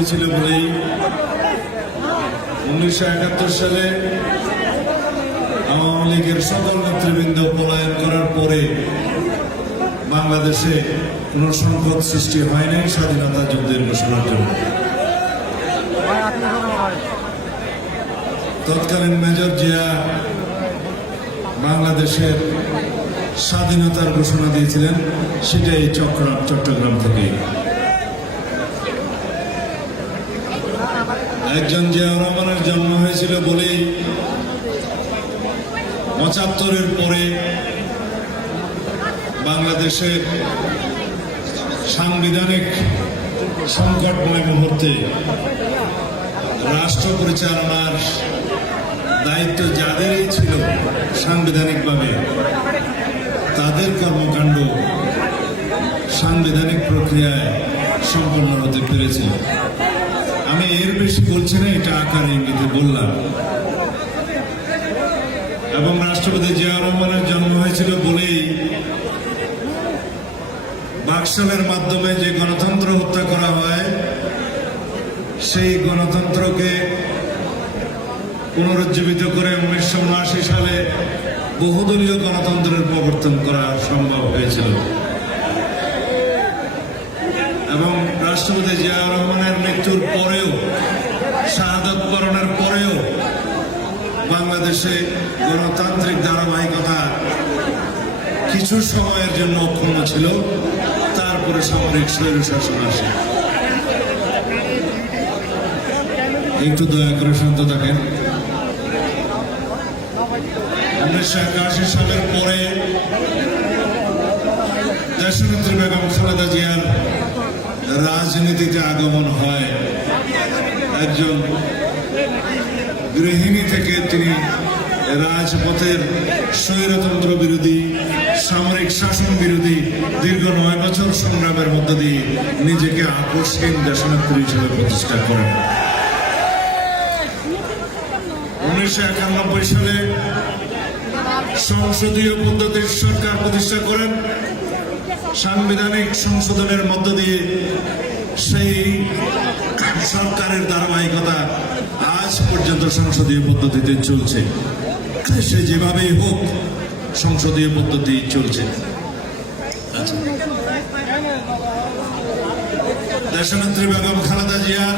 হয়েছিল বলেই উনিশশো একাত্তর সালে আওয়ামী লীগের সকল নেতৃবৃন্দ পলায়ন করার পরে বাংলাদেশে কোন সংকট সৃষ্টি হয়নি স্বাধীনতা যুদ্ধের ঘোষণার জন্য। তৎকালীন মেজর জিয়া বাংলাদেশের স্বাধীনতার ঘোষণা দিয়েছিলেন, সেটাই চট্টগ্রাম চট্টগ্রাম থেকে। একজন জিয়া রহমানের জন্ম হয়েছিল বলেই পঁচাত্তরের পরে বাংলাদেশের সাংবিধানিক সংকটময় মুহূর্তে রাষ্ট্র পরিচালনার দায়িত্ব যাদেরই ছিল সাংবিধানিকভাবে, তাদের কর্মকাণ্ড সাংবিধানিক প্রক্রিয়ায় সম্পন্ন হতে পেরেছিল। আমি এর বেশি বলছি না, এটা আকার ইঙ্গিতে বললাম। এবং রাষ্ট্রপতি জিয়া রহমানের জন্ম হয়েছিল বলেই বাকশালের মাধ্যমে যে গণতন্ত্র হত্যা করা হয়, সেই গণতন্ত্রকে পুনরুজ্জীবিত করে উনিশশো উনআশি সালে বহুদলীয় গণতন্ত্রের প্রবর্তন করা সম্ভব হয়েছিল। এবং রাষ্ট্রপতি জিয়া রহমানের মৃত্যুর পরেও গণতান্ত্রিক ধারাবাহিকতা কিছু সময়ের জন্য অক্ষুণ্ণ ছিল, তারপরে সামরিক স্বৈরশাসন আসে। একটু দয়া করে শান্ত থাকেন। উনিশশো একাশি সালের পরে দেশনেত্রী বেগম খালেদা জিয়ার রাজনীতিতে আগমন হয়। একজন গৃহিণী থেকে তিনি রাজপথের স্বৈরতন্ত্র বিরোধী, সামরিক শাসন বিরোধী, দীর্ঘ নয় বছর সংগ্রামের মধ্য দিয়ে নিজেকে আকস্মিক দেশনেত্রী হিসেবে প্রতিষ্ঠা করেন উনিশশো একানব্বই সালে সংসদীয় পদ্ধতির সরকার প্রতিষ্ঠা করেন। সাংবিধানিক সংশোধনের মধ্য দিয়ে সেই সরকারের ধারাবাহিকতা আজ পর্যন্ত সংসদীয় পদ্ধতিতে চলছে। সে যেভাবেই হোক সংসদীয় পদ্ধতি চলছে আচ্ছা। দেশনেত্রী বেগম খালেদা জিয়ার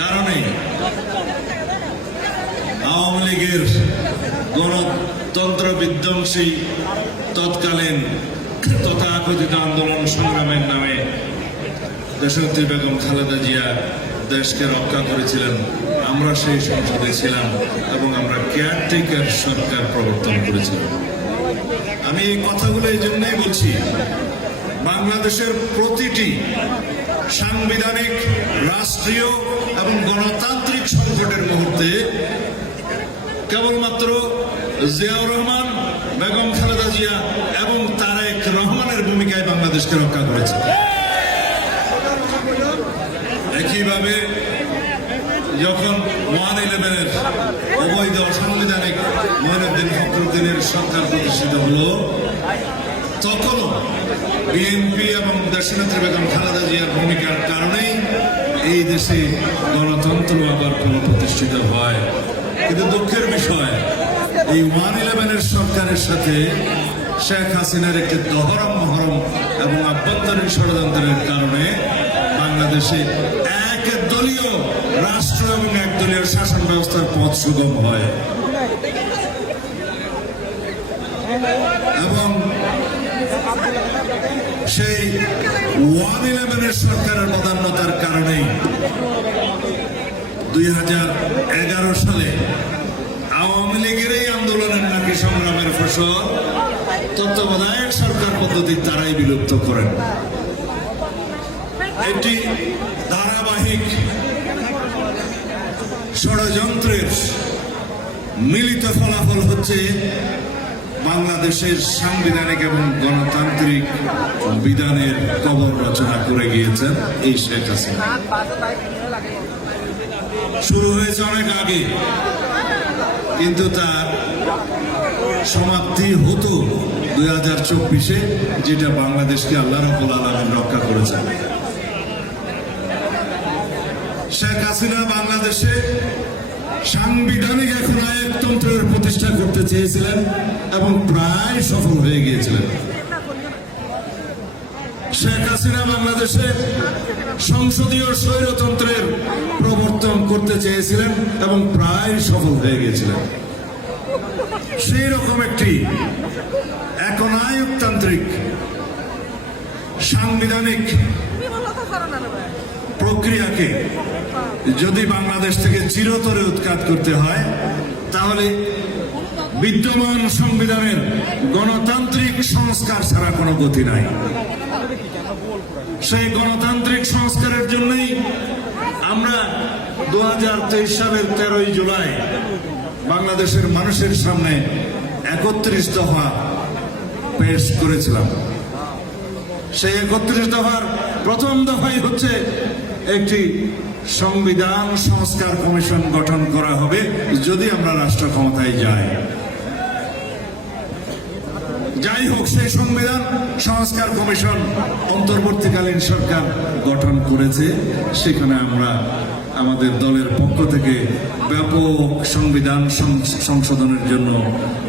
কারণে আওয়ামী লীগের গণতন্ত্র বিধ্বংসী তৎকালীন তথাকথিত আন্দোলন সংগ্রামের নামে দেশনেত্রী বেগম খালেদা জিয়া দেশকে রক্ষা করেছিলেন আমরা সেই সংসদে ছিলাম এবং আমরা কেয়ারটেকার সরকার প্রবর্তন করেছিলাম। আমি এই কথাগুলো এই জন্যই বলছি, বাংলাদেশের প্রতিটি সাংবিধানিক, রাষ্ট্রীয় এবং গণতান্ত্রিক সংকটের মুহূর্তে কেবলমাত্র জিয়াউর রহমান, বেগম খালেদা জিয়া এবং তারেক রহমানের ভূমিকায় বাংলাদেশকে রক্ষা করেছে। একইভাবে যখন ওয়ান ইলেভেনের অবৈধ অসাংবিধানিক মহিনুদ্দিন ফখরুদ্দিনের সরকার প্রতিষ্ঠিত হলো, তখনও বিএনপি এবং দেশনেত্রী বেগম খালেদা জিয়ার ভূমিকার কারণেই এই দেশে গণতন্ত্র আবার পুনঃপ্রতিষ্ঠিত হয়। কিন্তু দুঃখের বিষয়, এই ওয়ান ইলেভেনের সরকারের সাথে শেখ হাসিনার একটি দহরম মহরম এবং আভ্যন্তরীণ ষড়যন্ত্রের কারণে বাংলাদেশে এক দলীয় রাষ্ট্র এবং একদলীয় শাসন ব্যবস্থার পথ সুগম হয়। এবং সেই ওয়ান ইলেভেনের সরকারের প্রধান্যতার কারণেই দুই হাজার এগারো সালে আওয়ামী লীগের এই আন্দোলনের নাকি সংগ্রামের ফসল, তত্ত্বাবধায়ক সরকার পদ্ধতি তারাই বিলুপ্ত করেন। এটি ধারাবাহিক ষড়যন্ত্রের মিলিত ফলাফল হচ্ছে বাংলাদেশের সাংবিধানিক এবং গণতান্ত্রিক বিধানের কবর রচনা করে গিয়েছেন এই শেখ হাসিনা। শুরু হয়েছে অনেক আগে, কিন্তু তার সমাপ্তি হতো দুই হাজার চব্বিশে, যেটা বাংলাদেশকে আল্লাহ রবুল আলমিন রক্ষা করেছেন। শেখ হাসিনা বাংলাদেশে সাংবিধানিক এক একতন্ত্রের প্রতিষ্ঠা করতে চেয়েছিলেন এবং প্রায় সফল হয়ে গিয়েছিলেন। শেখ হাসিনা বাংলাদেশে সংসদীয় স্বৈরতন্ত্রের প্রবর্তন করতে চেয়েছিলেন এবং প্রায় সফল হয়ে গিয়েছিলেন। সেই রকম একটি একনায়কতান্ত্রিক, সাংবিধানিক প্রক্রিয়াকে যদি বাংলাদেশ থেকে চিরতরে উৎখাত করতে হয়, তাহলে বিদ্যমান সংবিধানের গণতান্ত্রিক সংস্কার ছাড়া কোনো গতি নাই। সেই গণতান্ত্রিক সংস্কারের জন্যই আমরা দু হাজার তেইশ সালের তেরোই জুলাই বাংলাদেশের মানুষের সামনে একত্রিশ দফা পেশ করেছিলাম। সেই একত্রিশ দফার প্রথম দফাই হচ্ছে একটি সংবিধান সংস্কার কমিশন গঠন করা হবে যদি আমরা রাষ্ট্র ক্ষমতায় যাই। যাই হোক, সেই সংবিধান সংস্কার কমিশন অন্তর্বর্তীকালীন সরকার গঠন করেছে। সেখানে আমরা আমাদের দলের পক্ষ থেকে ব্যাপক সংবিধান সংশোধনের জন্য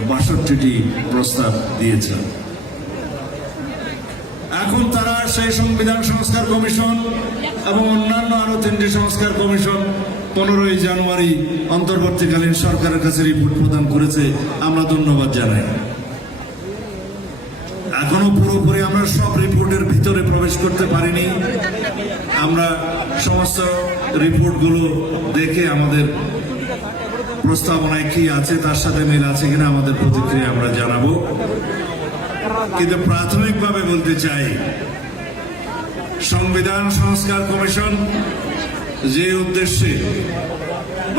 বাষট্টিটি প্রস্তাব দিয়েছেন এখন তারা সেই সংবিধান সংস্কার কমিশন এবং অন্যান্য আরও তিনটি সংস্কার কমিশন পনেরোই জানুয়ারি অন্তর্বর্তীকালীন সরকারের কাছে রিপোর্ট প্রদান করেছে। আমরা ধন্যবাদ জানাই। এখনও পুরোপুরি আমরা সব রিপোর্টের ভিতরে প্রবেশ করতে পারিনি। আমরা সমস্ত রিপোর্টগুলো দেখে আমাদের প্রস্তাবনায় কি আছে, তার সাথে মিল আছে কিনা আমাদের প্রতিক্রিয়া আমরা জানাব। কিন্তু প্রাথমিকভাবে বলতে চাই, সংবিধান সংস্কার কমিশন যে উদ্দেশ্যে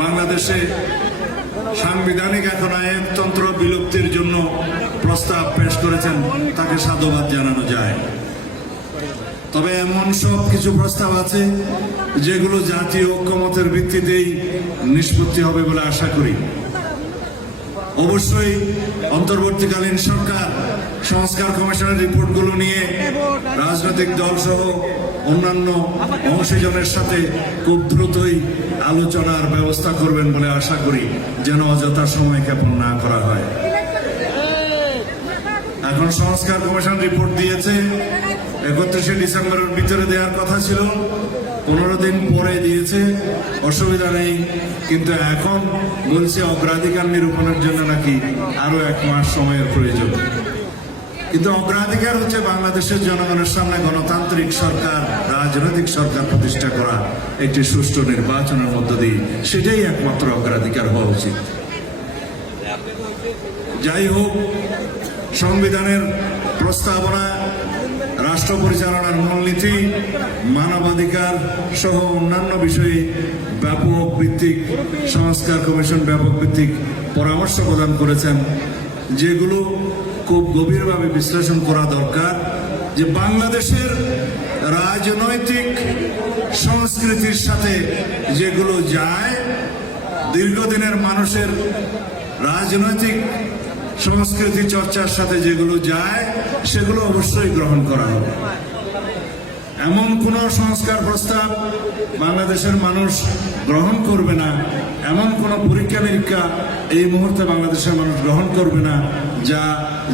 বাংলাদেশে সাংবিধানিক এখন আয়তন্ত্র বিলুপ্তির জন্য প্রস্তাব পেশ করেছেন, তাকে সাধুবাদ জানানো যায়। তবে এমন সব কিছু প্রস্তাব আছে যেগুলো জাতীয় ঐক্যমতের ভিত্তিতেই নিষ্পত্তি হবে বলে আশা করি। অবশ্যই অন্তর্বর্তীকালীন সরকার সংস্কার কমিশনের রিপোর্টগুলো নিয়ে রাজনৈতিক দল সহ অন্যান্য অংশীজনের সাথে খুব দ্রুতই আলোচনার ব্যবস্থা করবেন বলে আশা করি যেন অযথা সময় ক্ষেপণ না করা হয়। এখন সংস্কার কমিশন রিপোর্ট দিয়েছে, একত্রিশে ডিসেম্বরের ভিতরে দেওয়ার কথা ছিল, পনেরো দিন পরে দিয়েছে, অসুবিধা নেই, কিন্তু এখন বলছে অগ্রাধিকার নিরূপণের জন্য নাকি আরও এক মাস সময়ের প্রয়োজন। কিন্তু অগ্রাধিকার হচ্ছে বাংলাদেশের জনগণের সামনে গণতান্ত্রিক সরকার, রাজনৈতিক সরকার প্রতিষ্ঠা করা একটি সুষ্ঠু নির্বাচনের মধ্য দিয়ে। সেটাই একমাত্র অগ্রাধিকার হওয়া উচিত। যাই হোক, সংবিধানের প্রস্তাবনা, রাষ্ট্র পরিচালনার মূলনীতি, মানবাধিকার সহ অন্যান্য বিষয়ে ব্যাপক ভিত্তিক, সংস্কার কমিশন ব্যাপক ভিত্তিক পরামর্শ প্রদান করেছেন, যেগুলো খুব গভীরভাবে বিশ্লেষণ করা দরকার যে বাংলাদেশের রাজনৈতিক সংস্কৃতির সাথে যেগুলো যায়, দীর্ঘদিনের মানুষের রাজনৈতিক সংস্কৃতি চর্চার সাথে যেগুলো যায়, সেগুলো অবশ্যই গ্রহণ করা হবে। এমন কোন সংস্কার প্রস্তাব বাংলাদেশের মানুষ গ্রহণ করবে না। এমন কোন পরীক্ষা নিরীক্ষা এই মুহূর্তে বাংলাদেশের মানুষ গ্রহণ করবে না, যা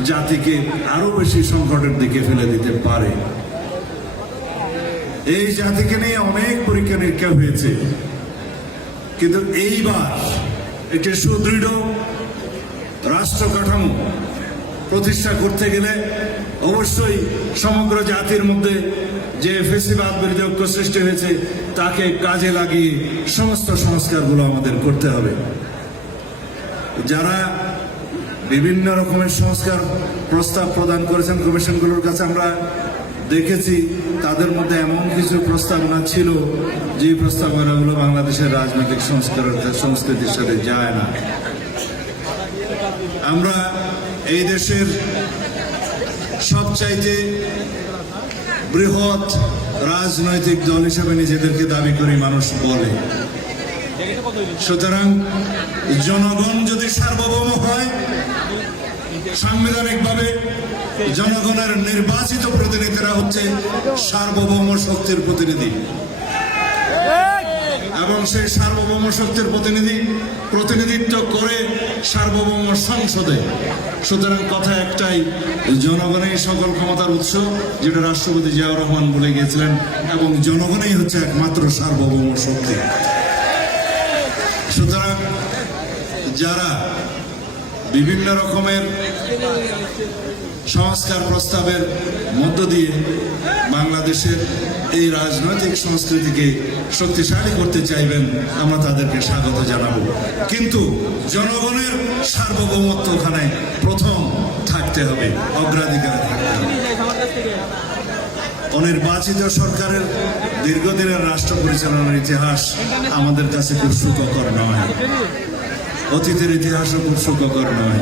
জাতিকে আরও বেশি সংকটের দিকে ফেলে দিতে পারে। এই জাতিকে নিয়ে অনেক পরীক্ষা নিরীক্ষা হয়েছে। কিন্তু এইবার একটি সুদৃঢ় রাষ্ট্র কাঠামো প্রতিষ্ঠা করতে গেলে অবশ্যই সমগ্র জাতির মধ্যে যে ফেসিবাদ বিরোধী ঐক্য সৃষ্টি হয়েছে, তাকে কাজে লাগিয়ে সমস্ত সংস্কারগুলো আমাদের করতে হবে। যারা বিভিন্ন রকমের সংস্কার প্রস্তাব প্রদান করেছেন কমিশনগুলোর কাছে আমরা দেখেছি, তাদের মধ্যে এমন কিছু প্রস্তাবনা ছিল, যে প্রস্তাবনাগুলো বাংলাদেশের রাজনৈতিক সংস্কারের সংস্কৃতির সাথে যায় না। আমরা এই দেশের সবচাইতে বৃহৎ রাজনৈতিক দল হিসাবে নিজেদেরকে দাবি করে মানুষ বলে। সুতরাং জনগণ যদি সার্বভৌম হয়, সাংবিধানিকভাবে জনগণের নির্বাচিত প্রতিনিধিরা হচ্ছে সার্বভৌম শক্তির প্রতিনিধি। এবং সেই সার্বভৌম শক্তির প্রতিনিধি, প্রতিনিধিত্ব করে সার্বভৌম সংসদে। সুতরাং কথা একটাই, জনগণই সকল ক্ষমতার উৎস, যেটা রাষ্ট্রপতি জিয়াউর রহমান বলে গিয়েছিলেন, এবং জনগণই হচ্ছে একমাত্র সার্বভৌম শক্তি। সুতরাং যারা বিভিন্ন রকমের সংস্কার প্রস্তাবের মধ্য দিয়ে বাংলাদেশের এই রাজনৈতিক সংস্কৃতিকে শক্তিশালী করতে চাইবেন, আমরা তাদেরকে স্বাগত জানাব। কিন্তু জনগণের সার্বভৌমত্ব ওখানে প্রথম থাকতে হবে, অগ্রাধিকার অনির্বাচিত সরকারের দীর্ঘদিনের রাষ্ট্র পরিচালনার ইতিহাস আমাদের কাছে খুব সুখকর নয়। অতীতের ইতিহাসও খুব সুখকর নয়।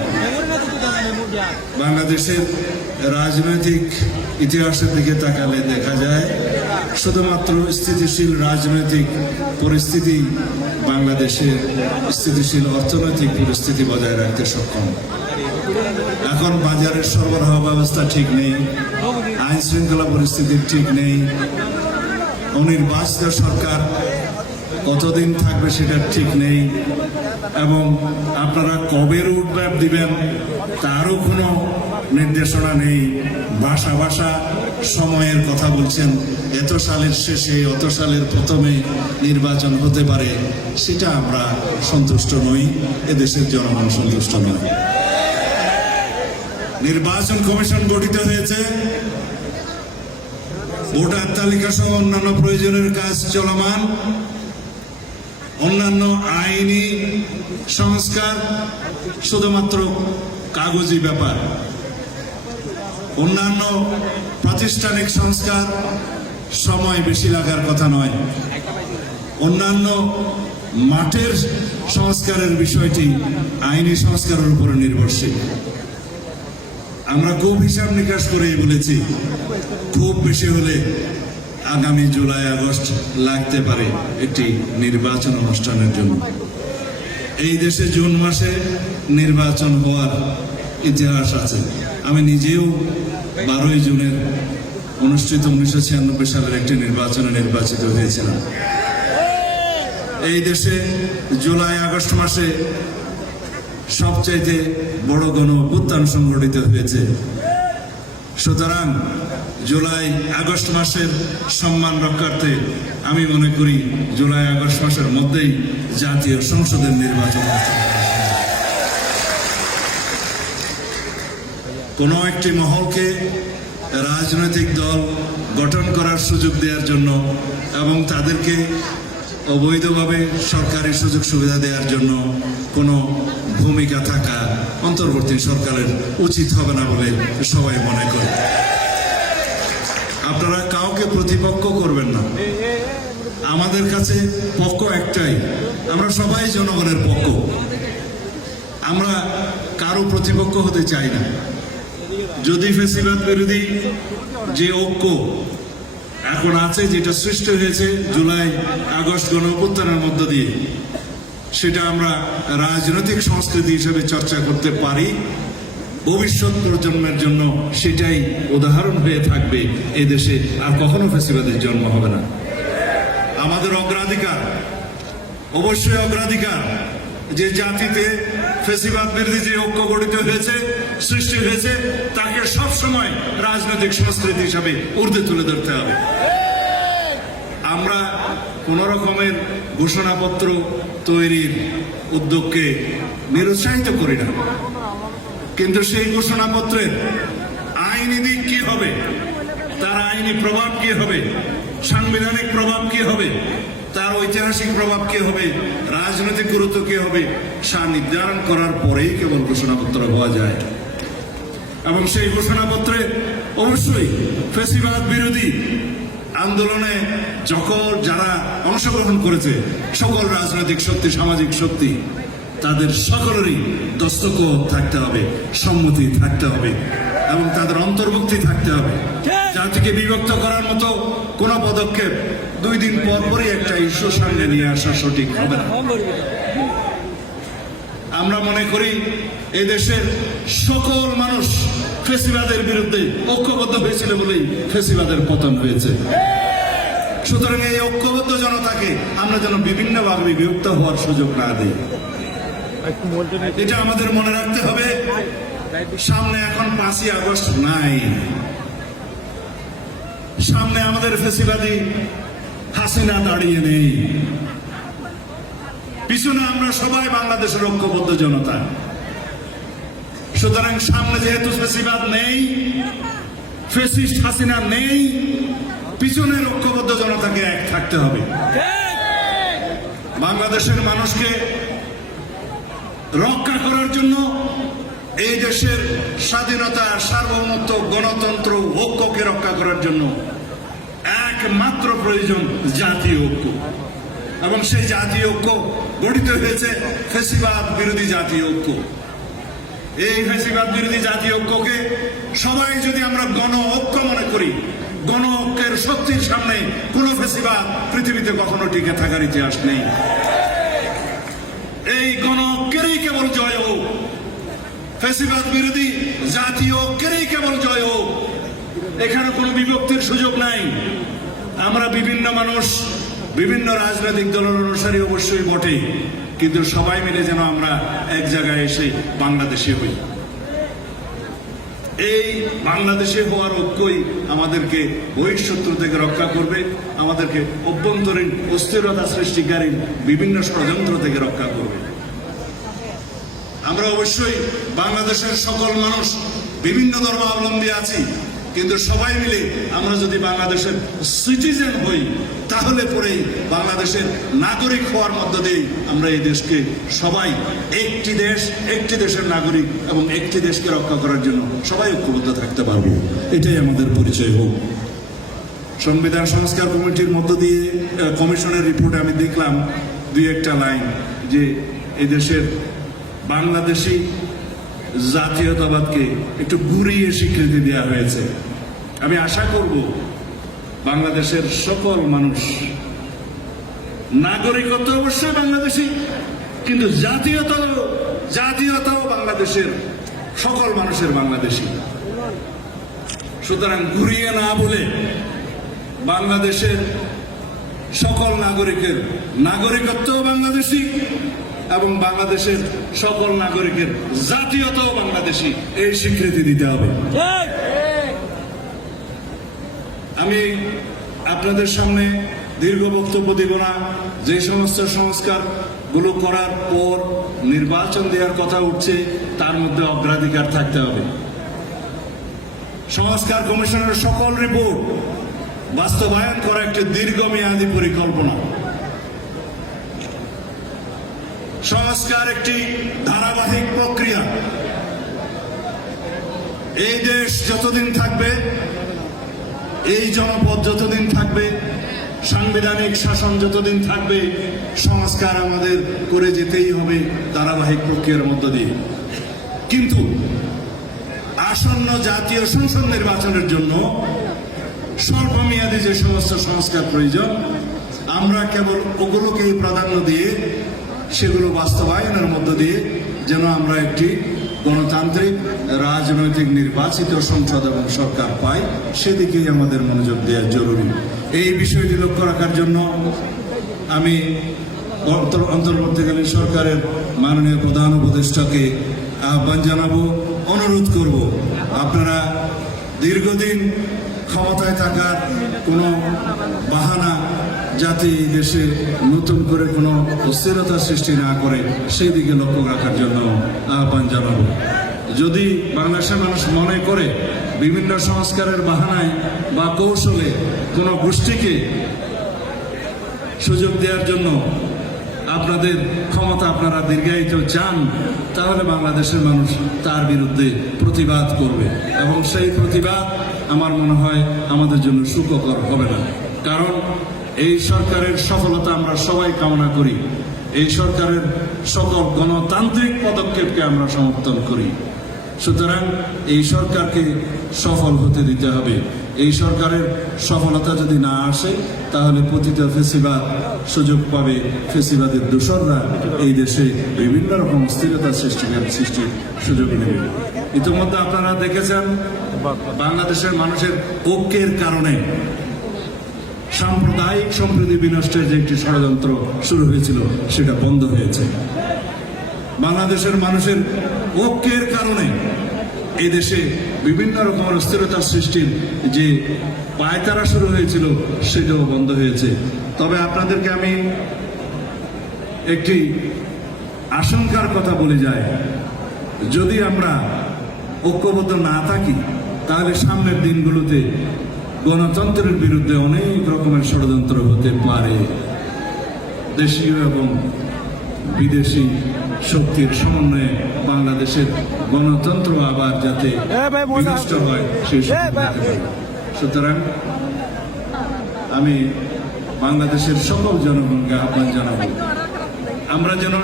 বাংলাদেশের রাজনৈতিক ইতিহাসের দিকে তাকালে দেখা যায় শুধুমাত্র স্থিতিশীল রাজনৈতিক পরিস্থিতি বাংলাদেশের স্থিতিশীল অর্থনৈতিক পরিস্থিতি বজায় রাখতে সক্ষম। এখন বাজারের সরবরাহ ব্যবস্থা ঠিক নেই আইন শৃঙ্খলা পরিস্থিতি ঠিক নেই। অনির্বাচিত সরকার কতদিন থাকবে সেটা ঠিক নেই। এবং আপনারা কবে রুটম্যাপ দিবেন তারও কোনো নির্দেশনা নেই। ভাষা ভাষা সময়ের কথা বলছেন, এত সালের শেষে অত সালের প্রথমে নির্বাচন হতে পারে, সেটা আমরা সন্তুষ্ট নই, এদেশের জনগণ সন্তুষ্ট নয়। নির্বাচন কমিশন গঠিত হয়েছে। ভোটার তালিকা সহ অন্যান্য প্রয়োজনের কাজ চলমান। অন্যান্য আইনি সংস্কার শুধুমাত্র কাগজি ব্যাপার। অন্যান্য প্রাতিষ্ঠানিক সংস্কার সময় বেশি লাগার কথা নয়। অন্যান্য মাঠের সংস্কারের বিষয়টি আইনি সংস্কারের উপরে নির্ভরশীল। আমরা খুব হিসাব নিকাশ করে বলেছি, খুব বেশি হলে আগামী জুলাই, আগস্ট লাগতে পারে একটি নির্বাচন অনুষ্ঠানের জন্য। এই দেশে জুন মাসে নির্বাচন হওয়ার ইতিহাস আছে। আমি নিজেও বারোই জুনের অনুষ্ঠিত উনিশশো ছিয়ানব্বই সালের একটি নির্বাচনে নির্বাচিত হয়েছিলাম। এই দেশে জুলাই, আগস্ট মাসে সবচাইতে বড় গণ অভ্যুত্থান সংগঠিত হয়েছে। সুতরাং জুলাই আগস্ট মাসের সম্মান রক্ষার্থে আমি মনে করি জুলাই আগস্ট মাসের মধ্যেই জাতীয় সংসদের নির্বাচন কোনো একটি মহলকে রাজনৈতিক দল গঠন করার সুযোগ দেওয়ার জন্য এবং তাদেরকে অবৈধভাবে সরকারি সুযোগ সুবিধা দেওয়ার জন্য কোনো ভূমিকা থাকা অন্তর্বর্তী সরকারের উচিত হবে না বলে সবাই মনে করে। আপনারা কাউকে প্রতিপক্ষ করবেন না। আমাদের কাছে পক্ষ একটাই। আমরা সবাই জনগণের পক্ষ। আমরা কারও প্রতিপক্ষ হতে চাই না। যদি ফেসিবাদ বিরোধী যে ঐক্য এখন আছে, যেটা সৃষ্টি হয়েছে জুলাই, আগস্ট গণ মধ্য দিয়ে, সেটা আমরা রাজনৈতিক সংস্কৃতি হিসেবে চর্চা করতে পারি। ভবিষ্যৎ প্রজন্মের জন্য সেটাই উদাহরণ হয়ে থাকবে এই দেশে আর কখনো ফেসিবাদের জন্ম হবে না। আমাদের অগ্রাধিকার, অবশ্যই অগ্রাধিকার, যে জাতিতে ফেসিবাদ বিরোধী যে ঐক্য গঠিত হয়েছে, সৃষ্টি হয়েছে, তাকে সবসময় রাজনৈতিক সংস্কৃতি হিসাবে ঊর্ধ্বে তুলে ধরতে হবে। আমরা কোন রকমের ঘোষণাপত্র তৈরির উদ্যোগকে নিরুৎসাহিত করি না। কিন্তু সেই ঘোষণাপত্রের আইনি দিক কি হবে? তার আইনি প্রভাব কি হবে? সাংবিধানিক প্রভাব কি হবে? তার ঐতিহাসিক প্রভাব কি হবে? রাজনৈতিক গুরুত্ব কি হবে? সা নির্ধারণ করার পরেই কেবল ঘোষণাপত্র হওয়া যায়। এবং সেই ঘোষণাপত্রে অবশ্যই ফেসিবাদ বিরোধী আন্দোলনে যখন যারা অংশগ্রহণ করেছে, সকল রাজনৈতিক শক্তি, সামাজিক শক্তি তাদের সকলেরই দস্তক থাকতে হবে সম্মতি থাকতে হবে এবং তাদের অন্তর্ভুক্তি থাকতে হবে। জাতিকে বিভক্ত করার মতো কোন পদক্ষেপ দুই দিন পর পরই একটা ইস্যু সামনে নিয়ে আসা সঠিক হবে না। আমরা মনে করি এদেশের সকল মানুষ ফেসিবাদের বিরুদ্ধে ঐক্যবদ্ধ হয়েছিল বলেই ফেসিবাদের পতন হয়েছে। সুতরাং এই ঐক্যবদ্ধ জনতাকে আমরা যেন বিভিন্নভাবে বিভক্ত হওয়ার সুযোগ না দিই। এটা আমাদের মনে রাখতে হবে সামনে এখন পাঁচই আগস্ট নাই। সামনে আমাদের ফেসিবাদী হাসিনা দাঁড়িয়ে নেই। পিছনে আমরা সবাই বাংলাদেশের ঐক্যবদ্ধ জনতা। সুতরাং সামনে যেহেতু ফেসিবাদ নেই ফেসিস্ট হাসিনা নেই পিছনের ঐক্যবদ্ধ জনতাকে এক থাকতে হবে। বাংলাদেশের মানুষকে রক্ষা করার জন্য এই দেশের স্বাধীনতা, সার্বভৌমত্ব, গণতন্ত্র ঐক্যকে রক্ষা করার জন্য একমাত্র প্রয়োজন জাতীয় ঐক্য। এবং সেই জাতীয় ঐক্য গঠিত হয়েছে ফেসিবাদ বিরোধী জাতীয় ঐক্য। এই ফেসিবাদ বিরোধী জাতীয় ঐক্যকে সবাই যদি আমরা গণ ঐক্য মনে করি, গণ ঐক্যের শক্তির সামনে কোন ফেসিবাদ পৃথিবীতে কখনো টিকে থাকার ইতিহাস নেই। এই গণ ঐক্যেরই কেবল জয় হোক? ফেসিবাদ বিরোধী জাতীয় ঐক্যেরই কেবল জয় হোক? এখানে কোনো বিভক্তির সুযোগ নাই। আমরা বিভিন্ন মানুষ, বিভিন্ন রাজনৈতিক দলের অনুসারী অবশ্যই বটে, কিন্তু সবাই মিলে যেন আমরা এক জায়গায় এসে বাংলাদেশে হই। এই বাংলাদেশে হওয়ার ঐক্যই আমাদেরকে বহিঃশত্রু থেকে রক্ষা করবে, আমাদেরকে অভ্যন্তরীণ অস্থিরতা সৃষ্টিকারী বিভিন্ন ষড়যন্ত্র থেকে রক্ষা করবে। আমরা অবশ্যই বাংলাদেশের সকল মানুষ বিভিন্ন ধর্মাবলম্বী আছি, কিন্তু সবাই মিলে আমরা যদি বাংলাদেশের সিটিজেন হই, তাহলে পরেই বাংলাদেশের নাগরিক হওয়ার মধ্য দিয়ে আমরা এই দেশকে সবাই একটি দেশ, একটি দেশের নাগরিক এবং একটি দেশকে রক্ষা করার জন্য সবাই ঐক্যবদ্ধ থাকতে পারব। এটাই আমাদের পরিচয় হোক। সংবিধান সংস্কার কমিটির মধ্য দিয়ে কমিশনের রিপোর্টে আমি দেখলাম, দুই একটা লাইন যে এই দেশের বাংলাদেশি জাতীয়তাবাদকে একটু গুড়িয়ে স্বীকৃতি দেওয়া হয়েছে। আমি আশা করব বাংলাদেশের সকল মানুষ নাগরিকত্ব অবশ্যই বাংলাদেশি, কিন্তু জাতীয়তা, জাতীয়তাও বাংলাদেশের সকল মানুষের বাংলাদেশি। সুতরাং ঘুরিয়ে না বলে বাংলাদেশের সকল নাগরিকের নাগরিকত্ব বাংলাদেশি এবং বাংলাদেশের সকল নাগরিকের জাতীয়তাও বাংলাদেশি এই স্বীকৃতি দিতে হবে। আমি আপনাদের সামনে দীর্ঘ বক্তব্য দিব না। যে সমস্ত সংস্কারগুলো করার পর নির্বাচন দেওয়ার কথা উঠছে তার মধ্যে অগ্রাধিকার থাকতে হবে। সংস্কার কমিশনের সকল রিপোর্ট বাস্তবায়ন করা একটি দীর্ঘমেয়াদী পরিকল্পনা। সংস্কার একটি ধারাবাহিক প্রক্রিয়া। এই দেশ যতদিন থাকবে, এই জনপদ যতদিন থাকবে, সাংবিধানিক শাসন যতদিন থাকবে, সংস্কার আমাদের করে যেতেই হবে ধারাবাহিক প্রক্রিয়ার মধ্য দিয়ে। কিন্তু আসন্ন জাতীয় সংসদ নির্বাচনের জন্য স্বল্পমেয়াদী যে সমস্ত সংস্কার প্রয়োজন আমরা কেবল ওগুলোকেই প্রাধান্য দিয়ে সেগুলো বাস্তবায়নের মধ্য দিয়ে যেন আমরা একটি গণতান্ত্রিক, রাজনৈতিক, নির্বাচিত সংসদ এবং সরকার পাই, সেদিকেই আমাদের মনোযোগ দেওয়া জরুরি। এই বিষয়টি লক্ষ্য রাখার জন্য আমি অন্তর- অন্তর্বর্তীকালীন সরকারের মাননীয় প্রধান উপদেষ্টাকে আহ্বান জানাব, অনুরোধ করব, আপনারা দীর্ঘদিন ক্ষমতায় থাকার কোনো বাহানা যাতে এই দেশে নতুন করে কোনো অস্থিরতা সৃষ্টি না করে, সেই দিকে লক্ষ্য রাখার জন্য আহ্বান জানাব। যদি বাংলাদেশের মানুষ মনে করে বিভিন্ন সংস্কারের বাহানায় বা কৌশলে কোনো গোষ্ঠীকে সুযোগ দেওয়ার জন্য আপনাদের ক্ষমতা আপনারা দীর্ঘায়িত চান, তাহলে বাংলাদেশের মানুষ তার বিরুদ্ধে প্রতিবাদ করবে। এবং সেই প্রতিবাদ আমার মনে হয় আমাদের জন্য সুখকর হবে না। কারণ এই সরকারের সফলতা আমরা সবাই কামনা করি। এই সরকারের সকল গণতান্ত্রিক পদক্ষেপকে আমরা সমর্থন করি। সুতরাং এই সরকারকে সফল হতে দিতে হবে। এই সরকারের সফলতা যদি না আসে, তাহলে প্রতিটা ফেসিবাদ সুযোগ পাবে ফেসিবাদের দোসররা। এই দেশে বিভিন্ন রকম স্থিরতা সৃষ্টিকার সৃষ্টির সুযোগ নেবে। ইতিমধ্যে আপনারা দেখেছেন, বাংলাদেশের মানুষের ঐক্যের কারণে সাম্প্রদায়িক সম্প্রীতি বিনষ্টের যে একটি ষড়যন্ত্র শুরু হয়েছিল, সেটা বন্ধ হয়েছে। বাংলাদেশের মানুষের ঐক্যের কারণে এই দেশে বিভিন্ন রকমের অস্থিরতার সৃষ্টির যে পায়তারা শুরু হয়েছিল, সেটাও বন্ধ হয়েছে। তবে আপনাদেরকে আমি একটি আশঙ্কার কথা বলে যায় যদি আমরা ঐক্যবদ্ধ না থাকি, তাহলে সামনের দিনগুলোতে গণতন্ত্রের বিরুদ্ধে অনেক রকমের ষড়যন্ত্র হতে পারে। দেশীয় এবং বিদেশি শক্তির সমন্বয়ে বাংলাদেশের গণতন্ত্র আবার যাতে বিনষ্ট হয় সেই। সুতরাং আমি বাংলাদেশের সকল জনগণকে আহ্বান জানাব আমরা যেন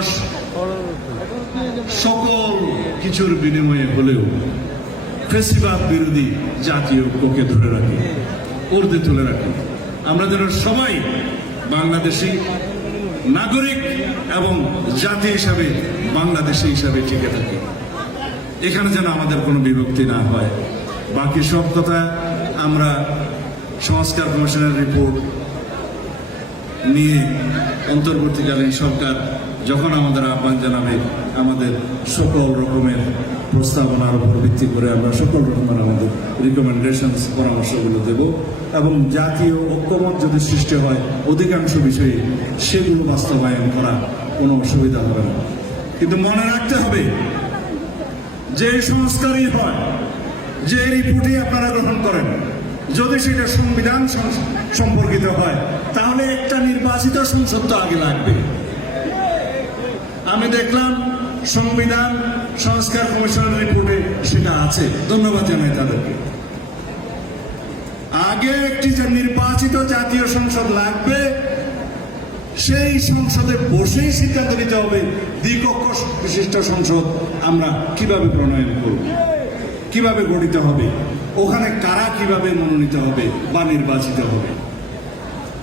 সকল কিছুর বিনিময়ে হলেও ফেসিবাদ বিরোধী জাতীয় ঐক্যকে ধরে রাখি উর্দে তুলে রাখি। আমরা যেন সবাই বাংলাদেশি নাগরিক এবং জাতি হিসাবে বাংলাদেশি হিসাবে টিকে থাকি। এখানে যেন আমাদের কোনো বিভক্তি না হয়। বাকি সব কথা আমরা সংস্কার কমিশনের রিপোর্ট নিয়ে অন্তর্বর্তীকালীন সরকার যখন আমাদের আহ্বান জানাবে, আমাদের সকল রকমের প্রস্তাবনার উপর ভিত্তি করে আমরা সকল রকমের আমাদের রিকমেন্ডেশন পরামর্শগুলো দেব এবং জাতীয় ঐক্যমত যদি সৃষ্টি হয়, অধিকাংশ বিষয়ে সেগুলো বাস্তবায়ন করা কোনো অসুবিধা হবে না। কিন্তু মনে রাখতে হবে যে সংস্কারই হয় যে রিপোর্টই আপনারা গ্রহণ করেন, যদি সেটা সংবিধান সম্পর্কিত হয়, তাহলে একটা নির্বাচিত সংসদ তো আগে লাগবে। আমি দেখলাম সংবিধান সংস্কার কমিশনের রিপোর্টে সেটা আছে। ধন্যবাদ জানাই তাদেরকে। আগে একটি যে নির্বাচিত জাতীয় সংসদ লাগবে, সেই সংসদে বসেই সিদ্ধান্ত নিতে হবে দ্বিকক্ষ বিশিষ্ট সংসদ আমরা কীভাবে প্রণয়ন করব, কীভাবে গঠিত হবে, ওখানে কারা কীভাবে মনোনীত হবে বা নির্বাচিত হবে।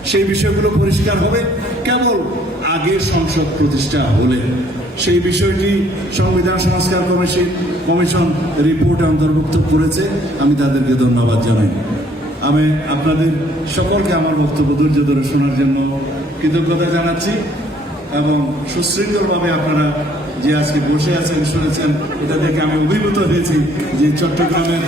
সেই বিষয়গুলো পরিষ্কার হবে। কেবল আগে সংসদ প্রতিষ্ঠা হলে সেই বিষয়টি সংবিধান সংস্কার কমিশন কমিশন রিপোর্টে অন্তর্ভুক্ত করেছে। আমি তাদেরকে ধন্যবাদ জানাই। আমি আপনাদের সকলকে আমার বক্তব্য ধৈর্য ধরে শোনার জন্য কৃতজ্ঞতা জানাচ্ছি এবং সুশৃঙ্খলভাবে আপনারা যে আজকে বসে আছেন, শুনেছেন, এটা দেখে আমি অভিভূত হয়েছি যে চট্টগ্রামের